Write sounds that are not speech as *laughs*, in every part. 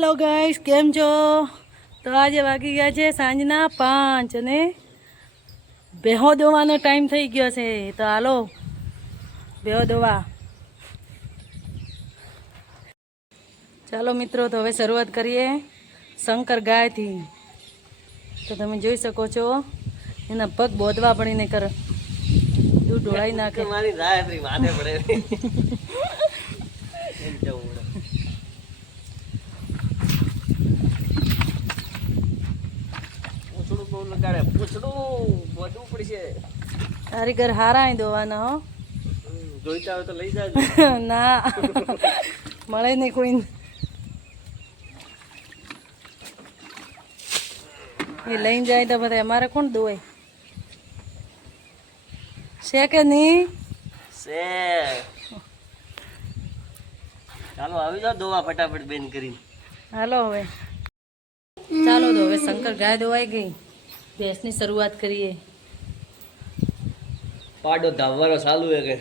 Hello guys, કેમ છો? તો આજે વાગી ગયા છે સાંજના પાંચ અને બેહો દોવાનો ટાઈમ થઈ ગયો છે. તો હાલો, બેહો દોવા. ચાલો મિત્રો, તો હવે શરૂઆત કરીએ શંકર ગાયથી. તો તમે જોઈ શકો છો, એના પગ બોધવા પડીને કર દૂધ ઢોળાઈ નાખે. મારી રાત્રી માથે પડે એમ જવું પડે. પૂંછડું બહુ લગાડે પૂછડું બધું પડશે. તારી ઘર હારા દોવાના હો. જોઈતા હોય તો લઈ જાય *laughs* ના. મળે નહીં કોઈ. એ લઈને જાય તો બધા અમારે કોણ દોય છે કે નહીં? છે. ચાલો આવી જાઓ દોવા ફટાફટ બેન કરીને. હાલો હવે. ચાલો તો હવે શંકર ગાય દોવાઈ ગઈ. ભેંસની શરૂઆત કરીએ. પાડો ધાવવાનો ચાલુ હે કે.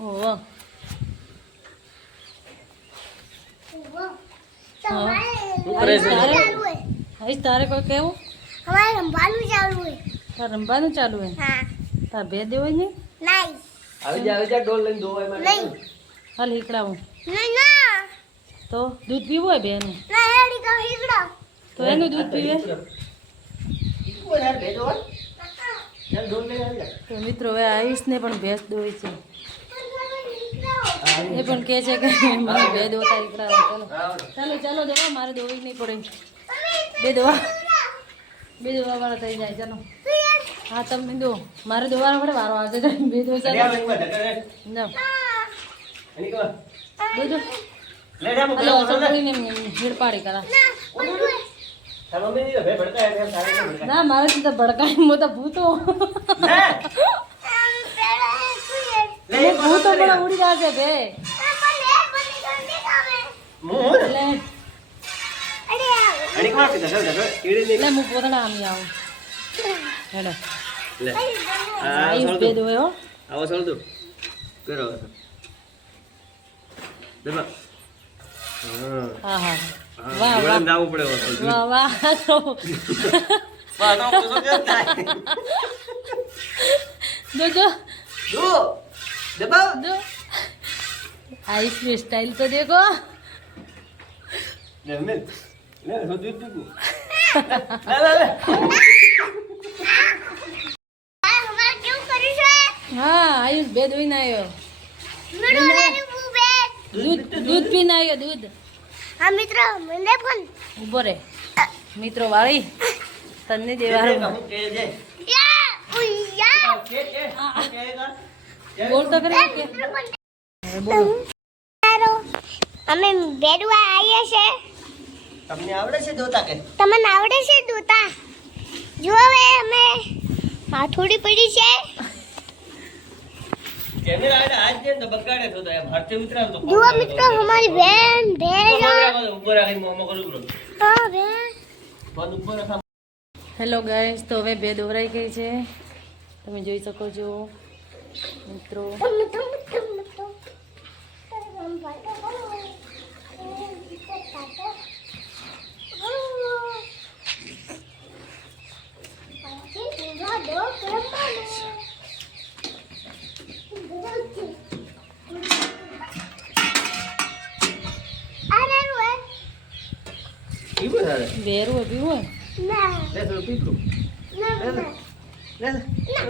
ઓહો રમવાનું ચાલુ હોય. તારે રમવાનું દેવો ને હાલ હીકડાવું. તો દૂધ પીવું હોય બેન? ના તો એનું દૂધ પીવે? તો મિત્રો હવે આયુષને પણ ભેંસ દોઈ છે. એ પણ કહે છે કે મને બે દોતા હીકડાવો ચાલો. ચાલો ચાલો દવા મારે દોવી નહીં પડે. બે દવા. બે દોવા વાળા થઈ જાય. ચાલો. હા તમે દો. મારે દોવાનો પડે વારો આવશે છે. બે દો ચાલો. ના. પાડી કરા. ની મારે તો ભડકાય હું તો ભૂતો. ભૂતો પણ ઉડી જશે બે. એટલે હું પોતડા આમી આવું. હેડો. બે દોય હો આવો. કરો દબા. હા હા, વાહ, વાહ. જોડે જાવું પડે હવે સળદું. વાહ વાહ તો વાહ, તો પૂછો કેમ થાય? દો દો જો. દબાવ. દો આયુષ ની સ્ટાઇલ તો દેખો લે, મિલ. લે, હું દૂધ પીવું. લે, લે, લે. हमारे क्यों करी से હા આયુષ બે દોઈને આવ્યો मेरे वाले बुबे દૂધ દૂધ પીને હા મિત્રો મને પણ. ઊભો રે. મિત્રો વાળી તને દેવાનું બોલ તો કરી અમે બેડવા આવીએ છે તમને આવડે છે દોતા કે? તમને આવડે છે દોતા જો હવે અમે માથોડી પડી છે. કેમેરા આને હાથ દે તો બગાડે તો એમ હાથે ઉતરાવ તો જુઓ મિત્રો બેન મોમો કરું હા બેન. ઉપર રાખા. હેલો ગાઈસ તો હવે બે દોરાઈ ગઈ છે. તમે જોઈ શકો છો મિત્રો પીવું તારે બેરું હોય પીવું હોય લે થોડું પીવું લે લે લે લે